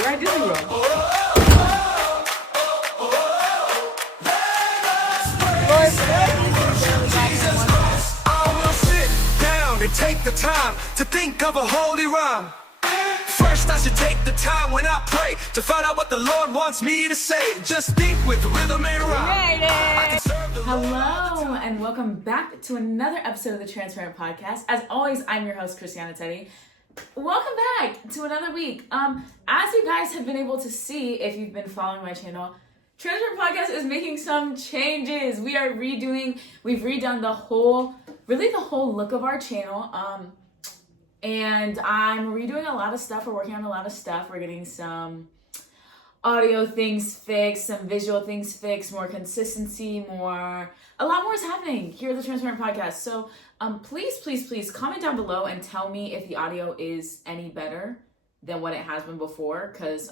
You're at Disney World. And take the time to think of a holy rhyme. First I should take the time when I pray to find out what the Lord wants me to say. Just think with rhythm and rhyme. Hello and welcome back to another episode of the Transparent Podcast. As always, I'm your host, Christiana Teddy. Welcome back to another week. As you guys have been able to see, if you've been following my channel, Transparent Podcast is making some changes. We've redone the whole look of our channel. And I'm redoing a lot of stuff. We're working on a lot of stuff. We're getting some audio things fixed, some visual things fixed, more consistency, a lot more is happening here at the Transparent Podcast. So please comment down below and tell me if the audio is any better than what it has been before. Because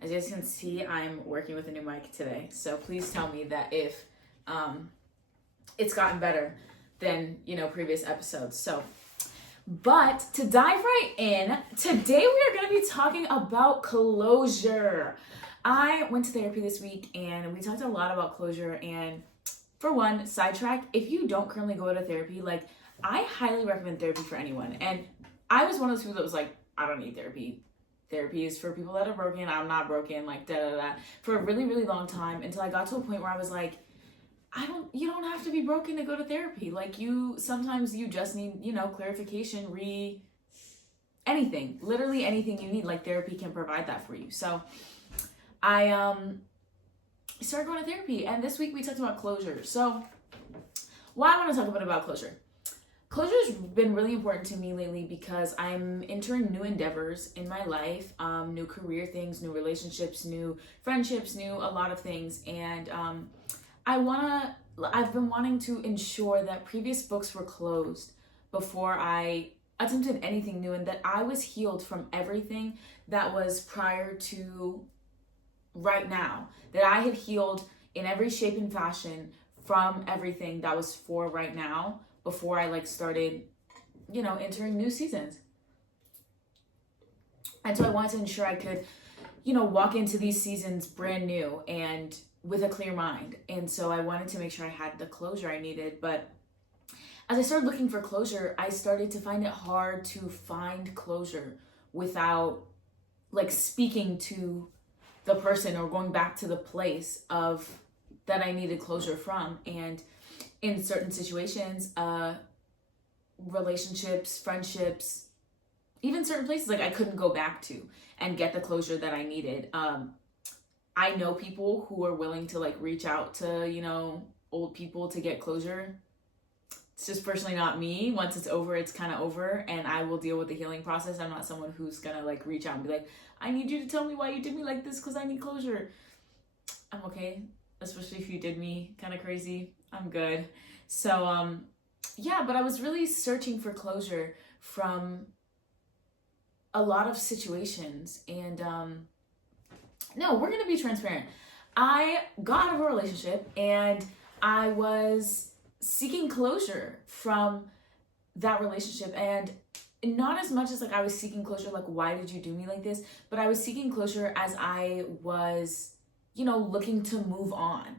as you guys can see, I'm working with a new mic today. So please tell me that if it's gotten better than, previous episodes. But to dive right in, today we are going to be talking about closure. I went to therapy this week and we talked a lot about closure. And for one, sidetrack, if you don't currently go to therapy, I highly recommend therapy for anyone. And I was one of those people that was like, I don't need therapy. Therapy is for people that are broken. I'm not broken, for a really, really long time, until I got to a point where I was like, you don't have to be broken to go to therapy. Sometimes you just need, clarification, anything, literally anything you need. Therapy can provide that for you. So I started going to therapy, and this week we talked about closure. So why I want to talk about closure. Closure has been really important to me lately because I'm entering new endeavors in my life, new career things, new relationships, new friendships, a lot of things. And I've been wanting to ensure that previous books were closed before I attempted anything new, and that I was healed from everything that was prior to right now, that I had healed in every shape and fashion from everything that was for right now before I started, entering new seasons. And so I wanted to ensure I could, walk into these seasons brand new and with a clear mind. And so I wanted to make sure I had the closure I needed. But as I started looking for closure, I started to find it hard to find closure without speaking to the person or going back to the place of that I needed closure from. And in certain situations, relationships, friendships, even certain places I couldn't go back to and get the closure that I needed. I know people who are willing to reach out to, old people to get closure. It's just personally not me. Once it's over, it's kind of over, and I will deal with the healing process. I'm not someone who's gonna reach out and be like, I need you to tell me why you did me like this because I need closure. I'm okay, especially if you did me kind of crazy. I'm good. So, but I was really searching for closure from a lot of situations, and no, we're going to be transparent. I got out of a relationship and I was seeking closure from that relationship. And not as much as I was seeking closure, why did you do me like this? But I was seeking closure as I was, looking to move on.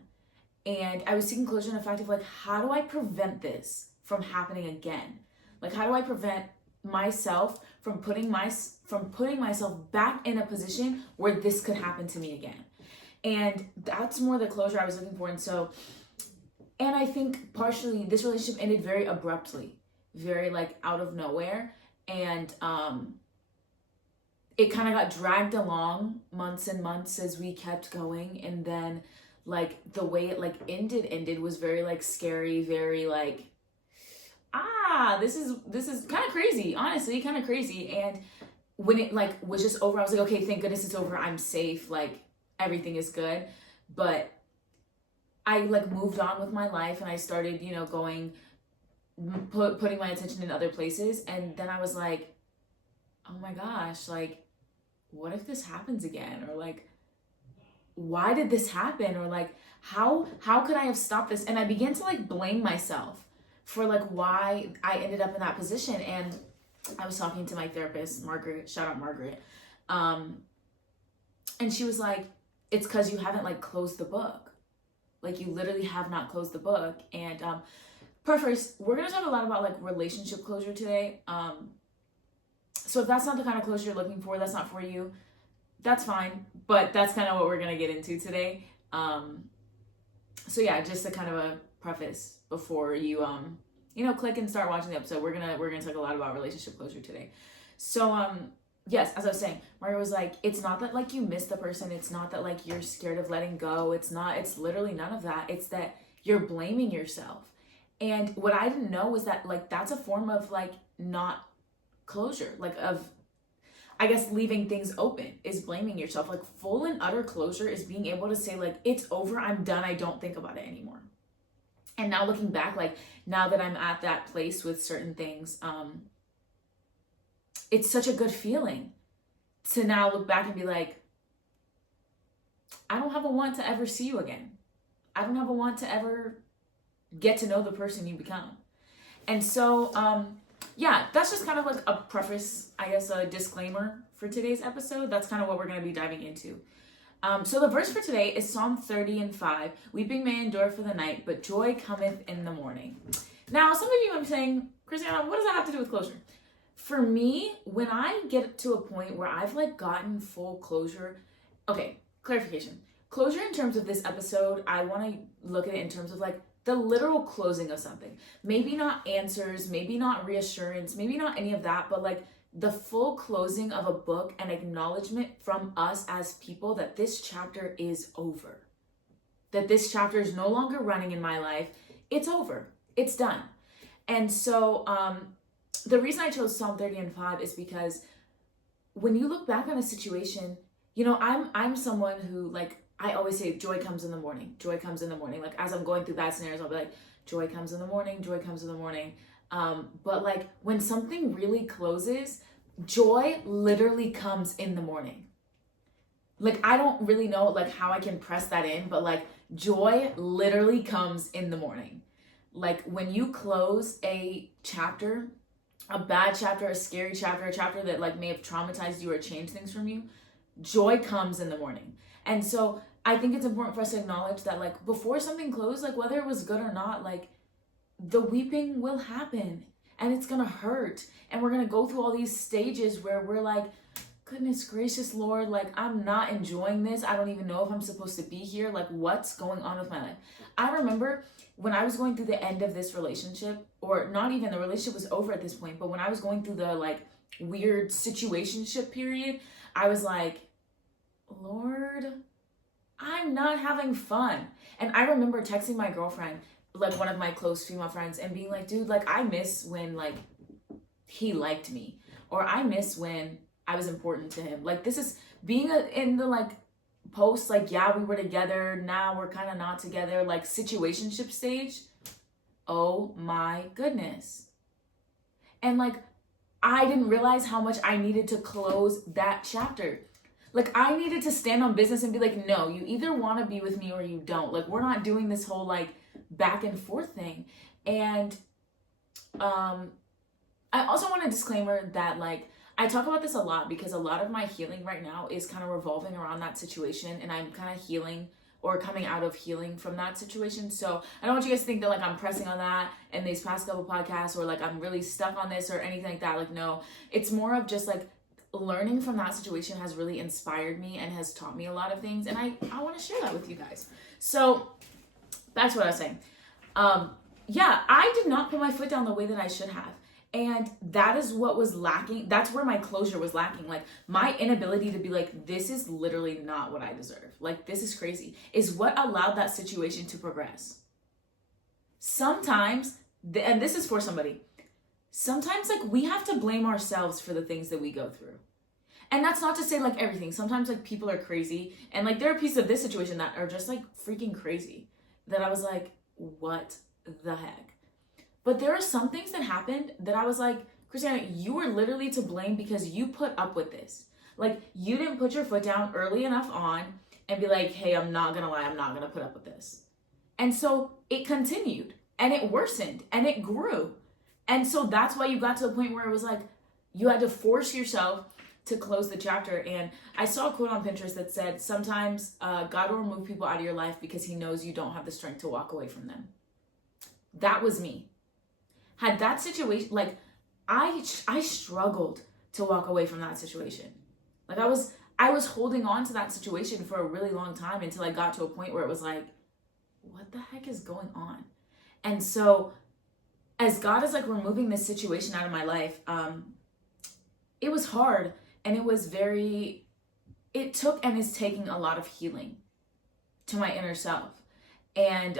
And I was seeking closure in the fact of how do I prevent this from happening again? How do I prevent myself from putting myself back in a position where this could happen to me again? And that's more the closure I was looking for. And I think partially this relationship ended very abruptly, very out of nowhere. And it kind of got dragged along months and months as we kept going. And then the way it ended was very scary, very this is kind of crazy, honestly, kind of crazy. And when it was just over, I was okay, thank goodness it's over. I'm safe. Everything is good. But I moved on with my life, and I started, putting my attention in other places. And then I was like, oh my gosh, what if this happens again? Or why did this happen? Or how could I have stopped this? And I began to blame myself for why I ended up in that position. And I was talking to my therapist, Margaret, shout out Margaret. And she was like, it's because you haven't like closed the book. Like you literally have not closed the book. And first, we're gonna talk a lot about like relationship closure today. So if that's not the kind of closure you're looking for, that's not for you, that's fine. But that's kind of what we're gonna get into today. So yeah, just a kind of a preface before you click and start watching the episode. We're gonna talk a lot about relationship closure today. So yes, as I was saying, Mario was like, it's not that like you miss the person, it's not that like you're scared of letting go, it's literally none of that. It's that you're blaming yourself. And what I didn't know was that like that's a form of like not closure, like of, I guess, leaving things open is blaming yourself. Like full and utter closure is being able to say like, it's over, I'm done, I don't think about it anymore. And now looking back, like now that I'm at that place with certain things, it's such a good feeling to now look back and be like, I don't have a want to ever see you again. I don't have a want to ever get to know the person you become. And so, yeah, that's just kind of like a preface, I guess, a disclaimer for today's episode. That's kind of what we're going to be diving into. So the verse for today is Psalm 30:5. Weeping may endure for the night, but joy cometh in the morning. Now, some of you might be saying, Christiana, what does that have to do with closure? For me, when I get to a point where I've like gotten full closure, okay, clarification. Closure in terms of this episode, I want to look at it in terms of like the literal closing of something. Maybe not answers, maybe not reassurance, maybe not any of that, but like the full closing of a book and acknowledgement from us as people that this chapter is over. That this chapter is no longer running in my life. It's over. It's done. And so the reason I chose Psalm 30:5 is because when you look back on a situation, I'm someone who like, I always say joy comes in the morning. Joy comes in the morning. Like as I'm going through bad scenarios, I'll be like, joy comes in the morning. Joy comes in the morning. But like when something really closes, joy literally comes in the morning. Like I don't really know like how I can press that in, but like joy literally comes in the morning. Like when you close a chapter, a bad chapter, a scary chapter, a chapter that like may have traumatized you or changed things from you, joy comes in the morning. And so I think it's important for us to acknowledge that like before something closed, like whether it was good or not, like the weeping will happen and it's gonna hurt. And we're gonna go through all these stages where we're like, goodness gracious, Lord, like I'm not enjoying this. I don't even know if I'm supposed to be here. Like what's going on with my life? I remember when I was going through the end of this relationship, or not even the relationship was over at this point, but when I was going through the like weird situationship period, I was like, Lord, I'm not having fun. And I remember texting my girlfriend, like one of my close female friends, and being like, dude, like I miss when like he liked me, or I miss when I was important to him. Like this is being in the like post, like, yeah, we were together, now we're kind of not together, like situationship stage. Oh my goodness. And like, I didn't realize how much I needed to close that chapter. Like I needed to stand on business and be like, no, you either want to be with me or you don't. Like we're not doing this whole like back and forth thing. And I also want a disclaimer that like I talk about this a lot because a lot of my healing right now is kind of revolving around that situation, and I'm kind of healing or coming out of healing from that situation. So I don't want you guys to think that like I'm pressing on that in these past couple podcasts, or like I'm really stuck on this or anything like that. Like no, it's more of just like learning from that situation has really inspired me and has taught me a lot of things, and I want to share that with you guys. So that's what I was saying. Yeah, I did not put my foot down the way that I should have. And that is what was lacking. That's where my closure was lacking. Like my inability to be like, this is literally not what I deserve. Like this is crazy, is what allowed that situation to progress. Sometimes, and this is for somebody, sometimes like we have to blame ourselves for the things that we go through. And that's not to say like everything. Sometimes like people are crazy, and like there are pieces of this situation that are just like freaking crazy that I was like, what the heck? But there are some things that happened that I was like, Christiana, you were literally to blame because you put up with this. Like you didn't put your foot down early enough on and be like, hey, I'm not gonna lie, I'm not gonna put up with this. And so it continued and it worsened and it grew. And so that's why you got to a point where it was like, you had to force yourself to close the chapter, and I saw a quote on Pinterest that said, sometimes God will remove people out of your life because he knows you don't have the strength to walk away from them. That was me. Had that situation, like, I struggled to walk away from that situation. Like, I was holding on to that situation for a really long time until I got to a point where it was like, what the heck is going on? And so as God is like removing this situation out of my life, it was hard, and it took and is taking a lot of healing to my inner self. And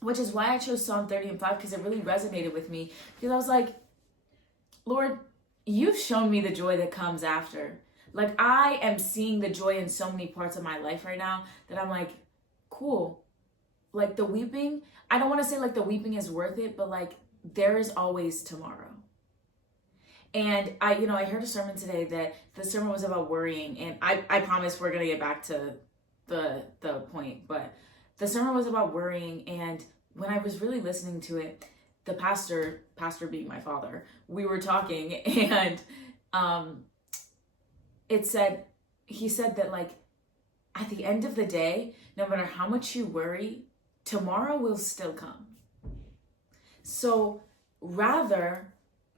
which is why I chose Psalm 30:5, because it really resonated with me, because I was like, Lord, you've shown me the joy that comes after. Like, I am seeing the joy in so many parts of my life right now that I'm like, cool. Like, the weeping, I don't want to say like the weeping is worth it, but like, there is always tomorrow. And I heard a sermon today that the sermon was about worrying, and I promise we're going to get back to the point, but the sermon was about worrying. And when I was really listening to it, the pastor being my father, we were talking, and he said that, like, at the end of the day, no matter how much you worry, tomorrow will still come. So rather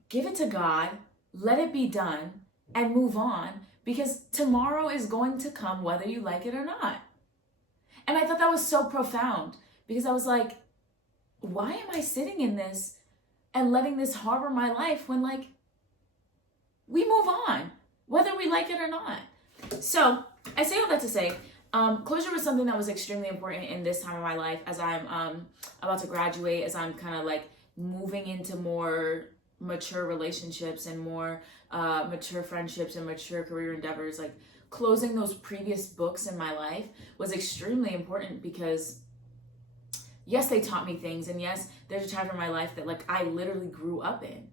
give it to God, let it be done, and move on, because tomorrow is going to come whether you like it or not. And I thought that was so profound, because I was like, why am I sitting in this and letting this harbor my life when, like, we move on, whether we like it or not? So I say all that to say, closure was something that was extremely important in this time of my life, as I'm about to graduate, as I'm kind of like moving into more mature relationships and more mature friendships and mature career endeavors. Like, closing those previous books in my life was extremely important, because yes, they taught me things, and yes, there's a chapter in my life that, like, I literally grew up in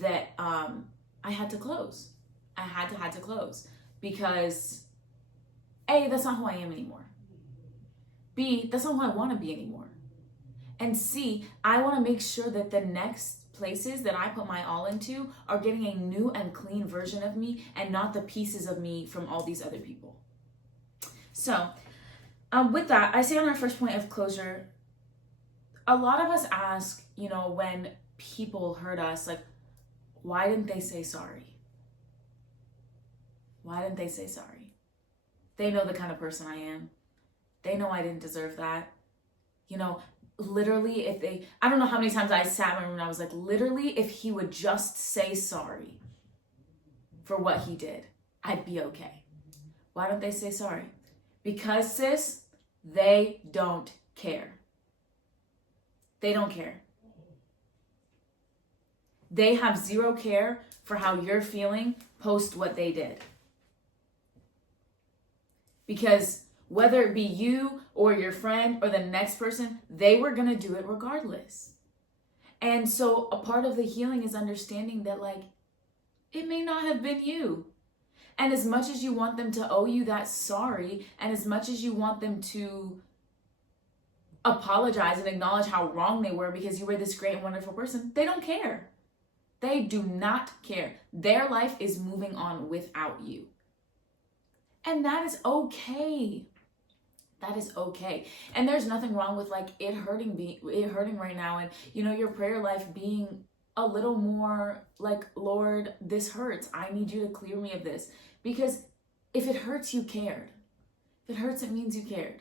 that I had to close. I had to close, because A, that's not who I am anymore. B, that's not who I want to be anymore. And C, I want to make sure that the next places that I put my all into are getting a new and clean version of me, and not the pieces of me from all these other people. So with that, I say on our first point of closure, a lot of us ask, when people hurt us, like, why didn't they say sorry? Why didn't they say sorry? They know the kind of person I am. They know I didn't deserve that. Literally, I don't know how many times I sat in my room and I was like, literally, if he would just say sorry for what he did, I'd be okay. Why don't they say sorry? Because, sis, they don't care. They don't care. They have zero care for how you're feeling post what they did. Because whether it be you or your friend or the next person, they were going to do it regardless. And so a part of the healing is understanding that, like, it may not have been you. And as much as you want them to owe you that sorry, and as much as you want them to apologize and acknowledge how wrong they were because you were this great and wonderful person, they don't care. They do not care. Their life is moving on without you. And that is okay. That is okay. And there's nothing wrong with, like, it hurting right now, and your prayer life being a little more like, Lord, this hurts. I need you to clear me of this. Because if it hurts, you cared. If it hurts, it means you cared.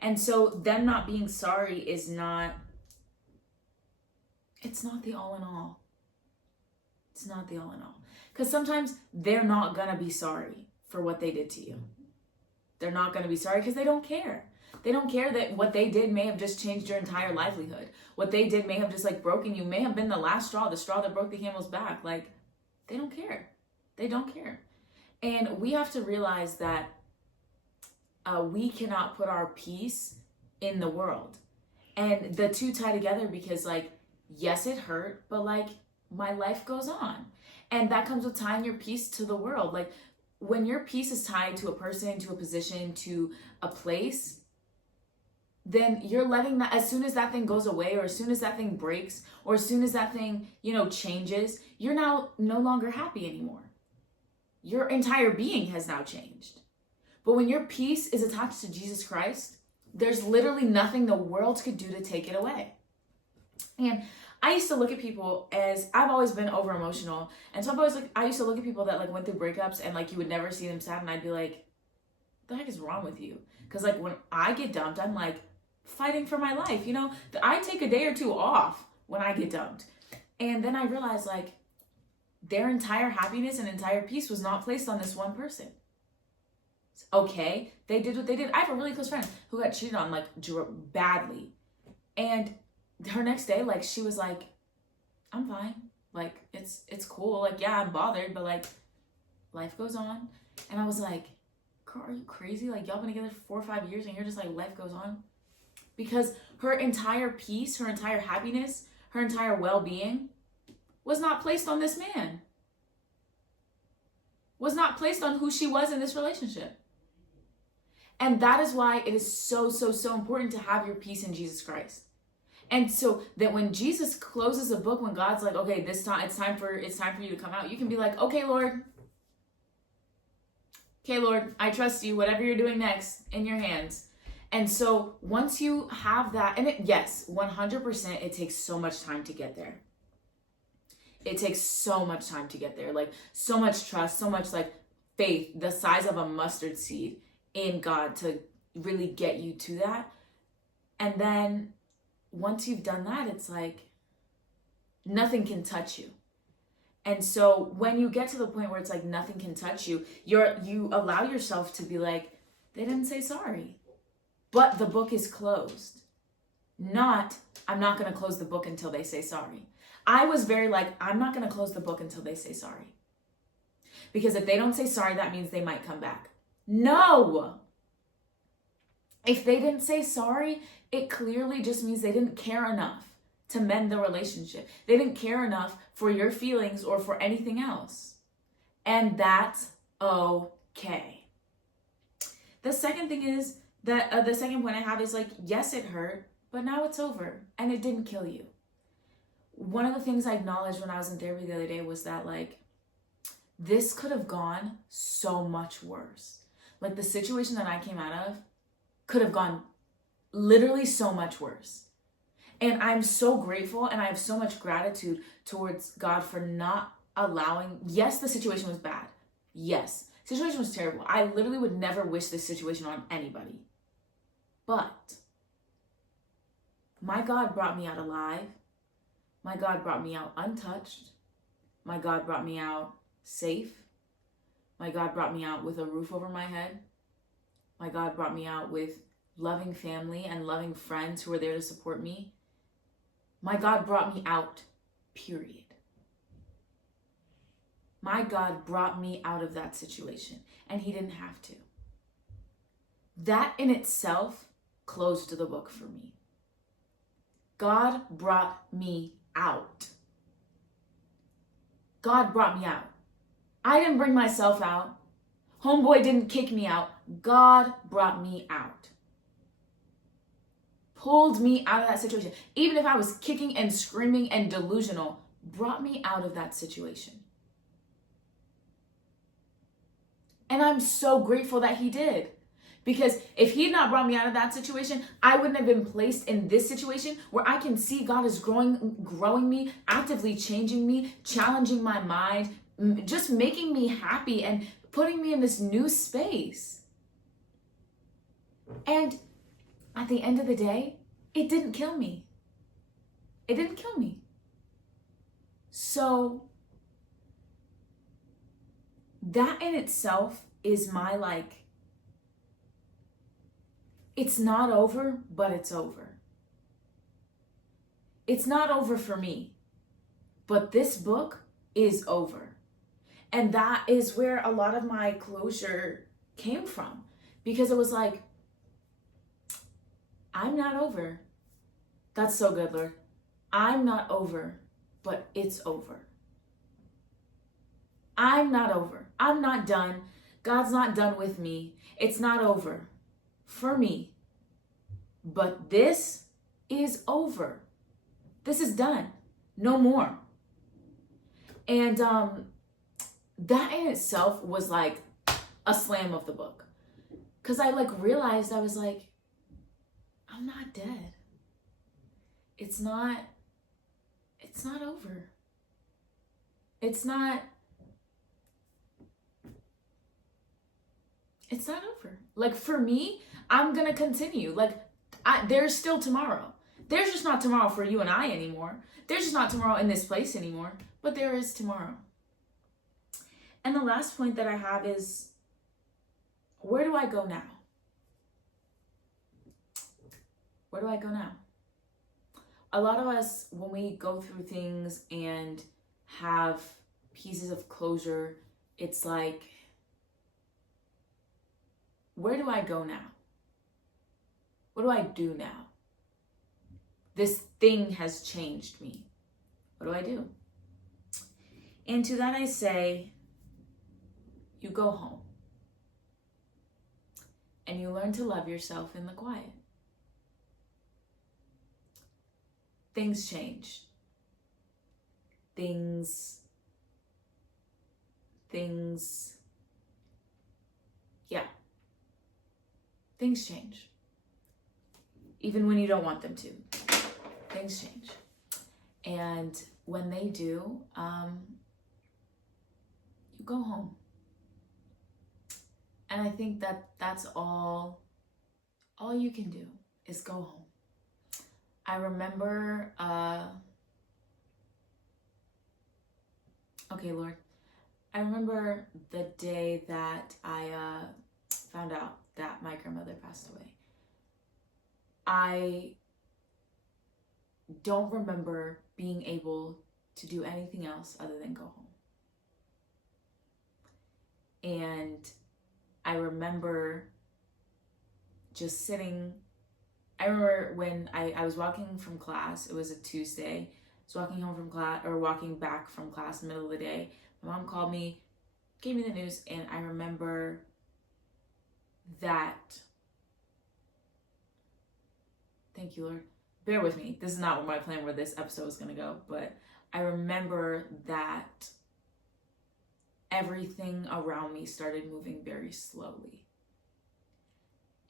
And so them not being sorry it's not the all in all. It's not the all in all. Because sometimes they're not going to be sorry for what they did to you. They're not going to be sorry because they don't care. They don't care that what they did may have just changed your entire livelihood. What they did may have just, like, broken you, may have been the last straw, the straw that broke the camel's back. Like, they don't care. They don't care. And we have to realize that we cannot put our peace in the world. And the two tie together because, like, yes, it hurt, but, like, my life goes on. And that comes with tying your peace to the world. Like, when your peace is tied to a person, to a position, to a place, then you're letting that, as soon as that thing goes away, or as soon as that thing breaks, or as soon as that thing, changes, you're now no longer happy anymore. your entire being has now changed. But when your peace is attached to Jesus Christ, there's literally nothing the world could do to take it away. And I used to look at people as, I've always been over emotional. And so I used to look at people that like went through breakups and like you would never see them sad. And I'd be like, what the heck is wrong with you? Because like when I get dumped, I'm like fighting for my life. You know, I take a day or two off when I get dumped. And then I realized like their entire happiness and entire peace was not placed on this one person. Okay, they did what they did. I have a really close friend who got cheated on like badly. And her next day, like she was like, I'm fine. Like it's cool. Like, yeah, I'm bothered, but like life goes on. And I was like, girl, are you crazy? Like y'all been together for 4 or 5 years and you're just like, life goes on. Because her entire peace, her entire happiness, her entire well-being was not placed on this man. Was not placed on who she was in this relationship. And that is why it is so, so, so important to have your peace in Jesus Christ. And so that when Jesus closes a book, when God's like, okay, it's time for you to come out, you can be like, okay, Lord, I trust you. Whatever you're doing next, in your hands. And so once you have that, and yes, 100%, it takes so much time to get there. It takes so much time to get there. Like so much trust, so much like faith, the size of a mustard seed in God to really get you to that. And then once you've done that, it's like nothing can touch you. And so when you get to the point where it's like nothing can touch you, you allow yourself to be like, they didn't say sorry. But the book is closed. Not, I'm not going to close the book until they say sorry. I was very like, I'm not going to close the book until they say sorry. Because if they don't say sorry, that means they might come back. No! If they didn't say sorry, it clearly just means they didn't care enough to mend the relationship. They didn't care enough for your feelings or for anything else. And that's okay. The second thing is that the second point I have is like, yes, it hurt, but now it's over and it didn't kill you. One of the things I acknowledged when I was in therapy the other day was that like, this could have gone so much worse. Like the situation that I came out of could have gone literally so much worse. And I'm so grateful and I have so much gratitude towards God for not allowing, yes, the situation was bad. Yes, the situation was terrible. I literally would never wish this situation on anybody. But my God brought me out alive. My God brought me out untouched. My God brought me out safe. My God brought me out with a roof over my head. My God brought me out with loving family and loving friends who were there to support me. My God brought me out, period. My God brought me out of that situation, and he didn't have to. That in itself closed the book for me. God brought me out. God brought me out. I didn't bring myself out. Homeboy didn't kick me out. God brought me out. Pulled me out of that situation. Even if I was kicking and screaming and delusional, brought me out of that situation. And I'm so grateful that he did. Because if he had not brought me out of that situation, I wouldn't have been placed in this situation where I can see God is growing me, actively changing me, challenging my mind, just making me happy and putting me in this new space. And at the end of the day, it didn't kill me. It didn't kill me. So that in itself is my it's not over, but it's over. It's not over for me, but this book is over. And that is where a lot of my closure came from, because it was like, I'm not over. That's so good, Lord. I'm not over, but it's over. I'm not over. I'm not done. God's not done with me. It's not over for me. But this is over. This is done. No more. And that in itself was like a slam of the book. Because I like realized, I was like, I'm not dead. It's not over. It's not over. Like for me, I'm gonna continue. Like there's still tomorrow. There's just not tomorrow for you and I anymore. There's just not tomorrow in this place anymore, but there is tomorrow. And the last point that I have is, where do I go now? Where do I go now? A lot of us, when we go through things and have pieces of closure, it's like, where do I go now? What do I do now? This thing has changed me. What do I do? And to that I say, you go home. And you learn to love yourself in the quiet. Things change. Things, yeah. Things change. Even when you don't want them to. Things change. And when they do, you go home. And I think that that's all you can do is go home. I remember, okay, Lord, I remember the day that I found out that my grandmother passed away. I don't remember being able to do anything else other than go home. And I remember just sitting. I remember when I was walking from class, it was a Tuesday. I was walking home from class, or walking back from class in the middle of the day. My mom called me, gave me the news, and I remember that. Thank you, Lord. Bear with me. This is not my plan where this episode is going to go, but I remember that everything around me started moving very slowly.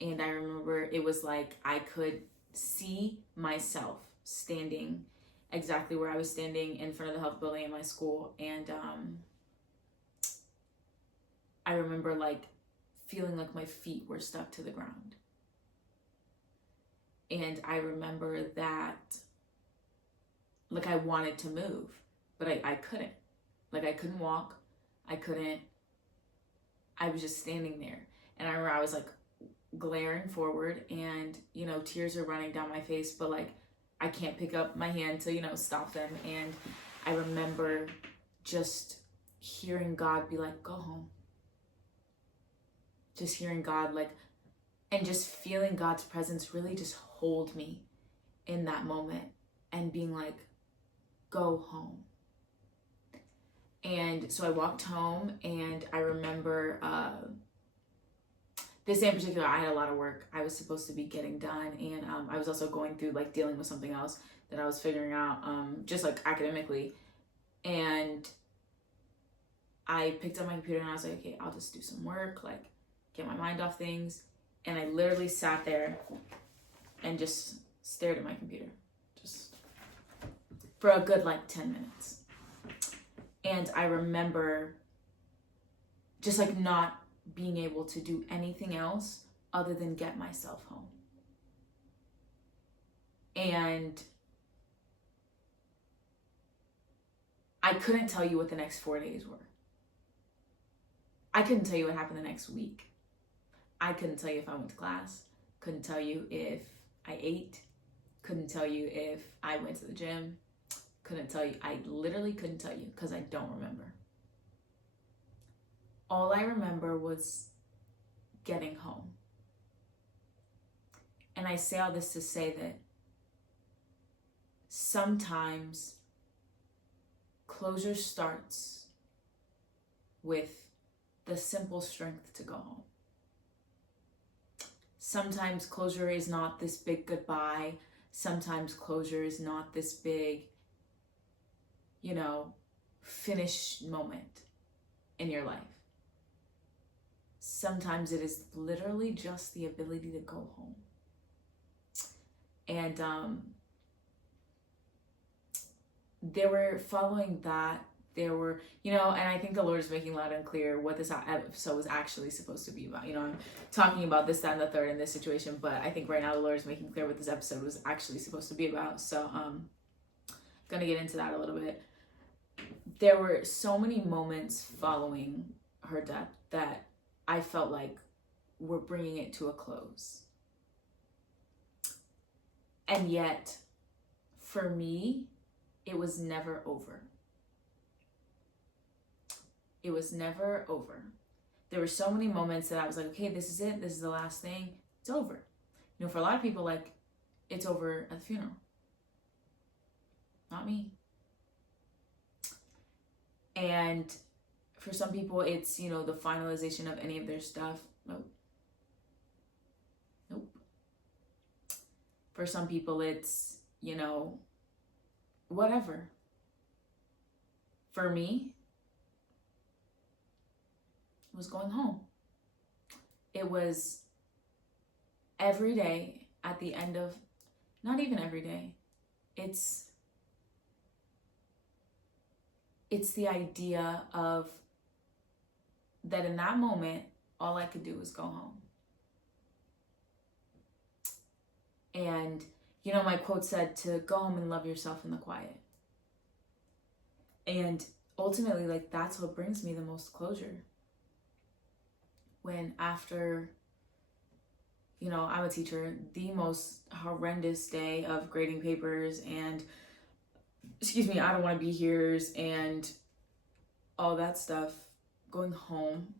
And I remember it was like I could see myself standing exactly where I was standing in front of the health building at my school. And I remember like feeling like my feet were stuck to the ground. And I remember that like I wanted to move, but I couldn't. Like I couldn't walk. I was just standing there. And I remember I was like glaring forward, and tears are running down my face, but like I can't pick up my hand to stop them. And I remember just hearing God be like, go home. Just hearing God like, and just feeling God's presence really just hold me in that moment, and being like, go home. And so I walked home, and I remember this day in particular, I had a lot of work I was supposed to be getting done, and I was also going through like dealing with something else that I was figuring out, just like academically. And I picked up my computer and I was like, okay, I'll just do some work, like get my mind off things. And I literally sat there and just stared at my computer, just for a good like 10 minutes. And I remember just like not being able to do anything else other than get myself home. And I couldn't tell you what the next 4 days were. I couldn't tell you what happened the next week. I couldn't tell you if I went to class. Couldn't tell you if I ate. Couldn't tell you if I went to the gym. Couldn't tell you. I literally couldn't tell you because I don't remember. All I remember was getting home. And I say all this to say that sometimes closure starts with the simple strength to go home. Sometimes closure is not this big goodbye. Sometimes closure is not this big, finish moment. in your life. Sometimes it is literally just the ability to go home. And there were, following that, there were, and I think the Lord is making loud and clear what this episode was actually supposed to be about. I'm talking about this, that, and the third in this situation, but I think right now the Lord is making clear what this episode was actually supposed to be about. So gonna get into that a little bit. There were so many moments following her death that I felt like we're bringing it to a close. And yet, for me, it was never over. It was never over. There were so many moments that I was like, okay, this is it. This is the last thing. It's over. For a lot of people, like, it's over at the funeral. Not me. And for some people, it's, the finalization of any of their stuff. Nope. For some people, it's, whatever. For me, it was going home. It was every day at the end of, not even every day, it's the idea of that in that moment, all I could do was go home. And, my quote said to go home and love yourself in the quiet. And ultimately, like, that's what brings me the most closure. When after, I'm a teacher, the most horrendous day of grading papers and, I don't want to be here and all that stuff, going home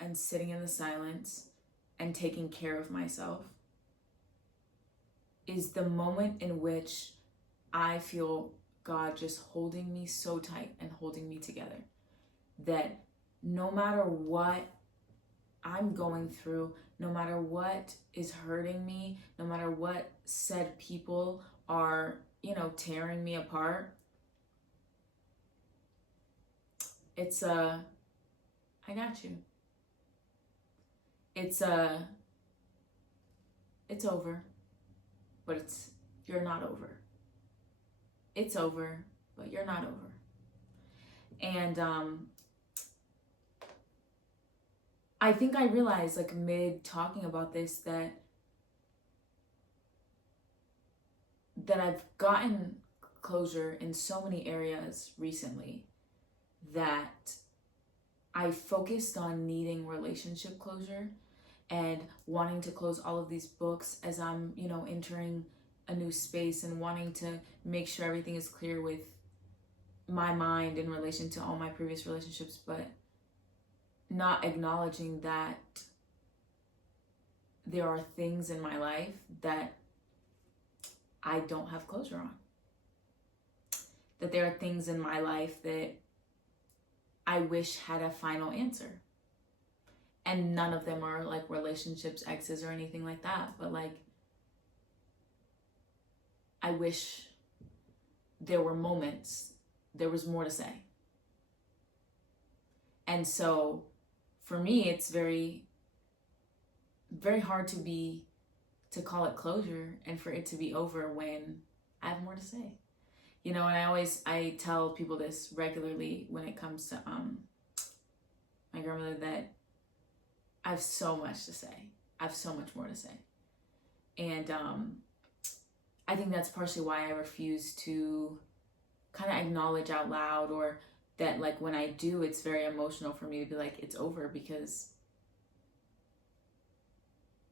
and sitting in the silence and taking care of myself is the moment in which I feel God just holding me so tight and holding me together. That no matter what I'm going through, no matter what is hurting me, no matter what said people are, tearing me apart, it's I got you. It's over, but you're not over. It's over, but you're not over. And I think I realized, like, mid talking about this, that I've gotten closure in so many areas recently that I focused on needing relationship closure and wanting to close all of these books as I'm, entering a new space and wanting to make sure everything is clear with my mind in relation to all my previous relationships, but not acknowledging that there are things in my life that I don't have closure on. That there are things in my life that I wish had a final answer. And none of them are like relationships, exes, or anything like that. But like, I wish there were moments, there was more to say. And so for me, it's very, very hard to call it closure and for it to be over when I have more to say. And I tell people this regularly when it comes to my grandmother, that I have so much to say. I have so much more to say. And I think that's partially why I refuse to kind of acknowledge out loud, or that, like, when I do, it's very emotional for me to be like, it's over, because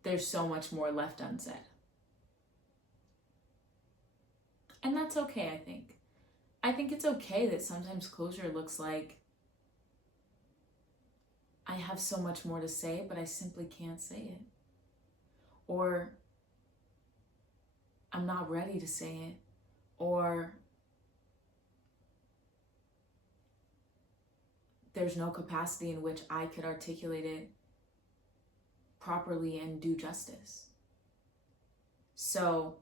there's so much more left unsaid. And that's okay, I think. I think it's okay that sometimes closure looks like I have so much more to say, but I simply can't say it. Or I'm not ready to say it. Or there's no capacity in which I could articulate it properly and do justice. So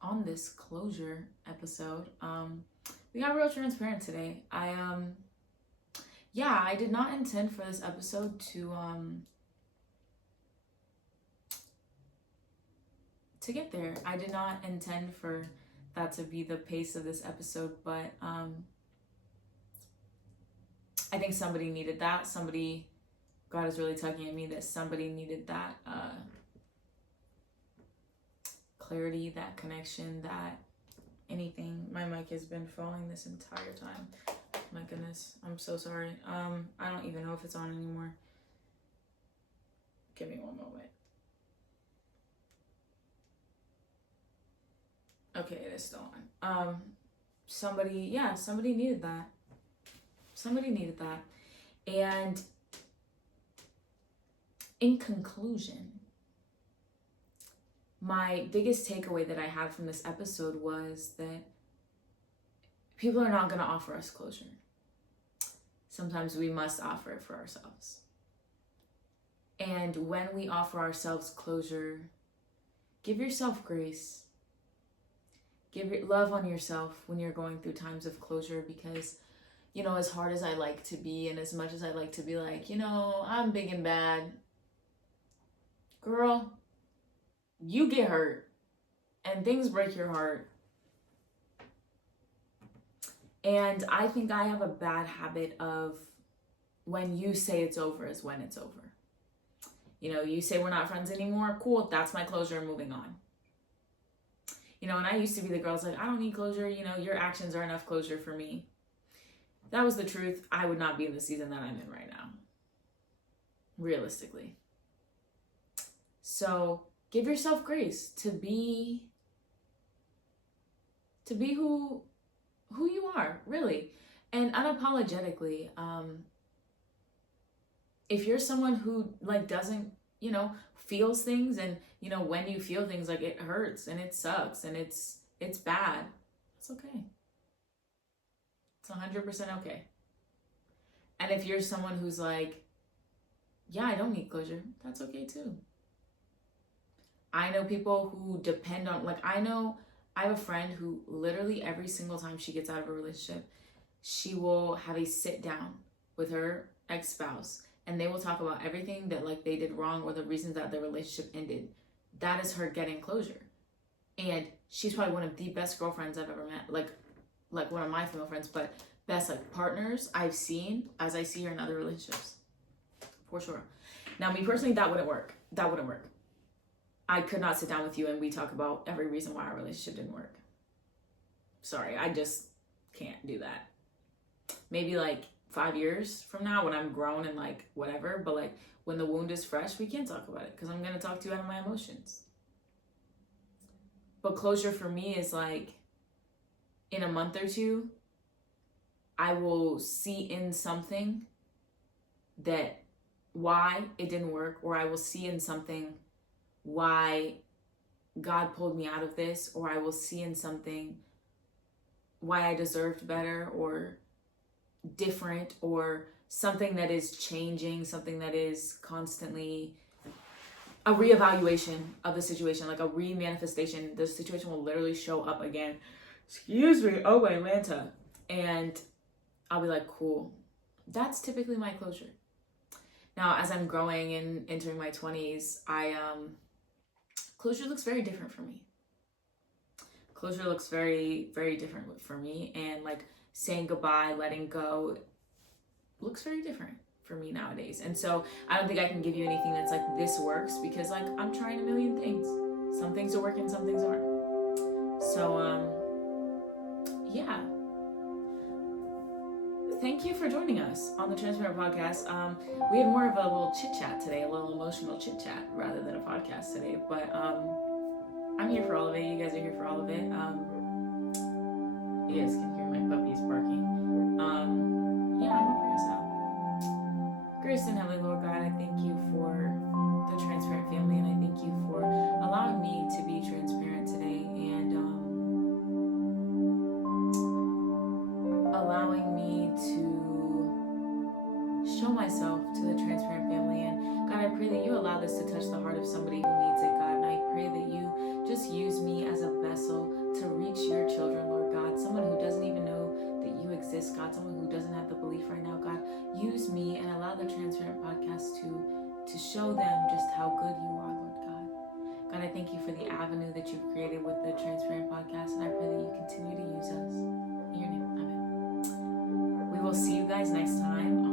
on this closure episode, we got real transparent today. yeah, I did not intend for this episode to get there. I did not intend for that to be the pace of this episode, but I think somebody needed that. God is really tugging at me that somebody needed that clarity, that connection, that anything. My mic has been falling this entire time. My goodness, I'm so sorry. I don't even know if it's on anymore. Give me one moment. Okay, it is still on. Somebody needed that. Somebody needed that. And in conclusion, my biggest takeaway that I had from this episode was that people are not going to offer us closure. Sometimes we must offer it for ourselves. And when we offer ourselves closure, give yourself grace. Love on yourself when you're going through times of closure, because, as hard as I like to be and as much as I like to be like, I'm big and bad, girl, you get hurt and things break your heart. And I think I have a bad habit of when you say it's over is when it's over. You say we're not friends anymore. Cool. That's my closure. Moving on. And I used to be the girl that's like, I don't need closure. Your actions are enough closure for me. If that was the truth, I would not be in the season that I'm in right now. Realistically. So give yourself grace to be who you are, really. And unapologetically, if you're someone who doesn't, feels things, and when you feel things, it hurts and it sucks and it's bad, it's okay. It's 100% okay. And if you're someone who's like, yeah, I don't need closure, that's okay too. I know people who depend on, I have a friend who literally every single time she gets out of a relationship, she will have a sit down with her ex-spouse, and they will talk about everything that they did wrong or the reasons that their relationship ended. That is her getting closure. And she's probably one of the best girlfriends I've ever met. Like one of my female friends, but best partners I've seen as I see her in other relationships. For sure. Now, me personally, that wouldn't work. I could not sit down with you and we talk about every reason why our relationship didn't work. Sorry, I just can't do that. Maybe 5 years from now when I'm grown and whatever, but when the wound is fresh, we can't talk about it because I'm going to talk to you out of my emotions. But closure for me is in a month or two, I will see in something that why it didn't work, or I will see in something why God pulled me out of this, or I will see in something why I deserved better or different, or something that is changing, something that is constantly a reevaluation of the situation, a remanifestation. The situation will literally show up again. Excuse me, oh my Lanta. And I'll be like, cool. That's typically my closure. Now, as I'm growing and entering my 20s, closure looks very different for me. Closure looks very, very different for me. And saying goodbye, letting go, looks very different for me nowadays. And so I don't think I can give you anything that's this works, because I'm trying a million things. Some things are working, some things aren't. So, yeah. Thank you for joining us on the Transparent Podcast. We had more of a little chit-chat today, a little emotional chit-chat rather than a podcast today. But I'm here for all of it. You guys are here for all of it. You guys can hear my puppies barking. Yeah, I'm gonna pray us out. Grace and Heavenly Lord God, I thank you for the Transparent family, and I thank you for allowing me to be transparent today, and allowing me to show myself to the Transparent family. And God, I pray that you allow this to touch the heart of somebody who needs it, God. And I pray that you just use me as a vessel to reach your children, Lord God. Someone who doesn't even know that you exist, God. Someone who doesn't have the belief right now, God. Use thank you for the avenue that you've created with the Transparent Podcast, and I pray that you continue to use us. In your name, amen. We will see you guys next time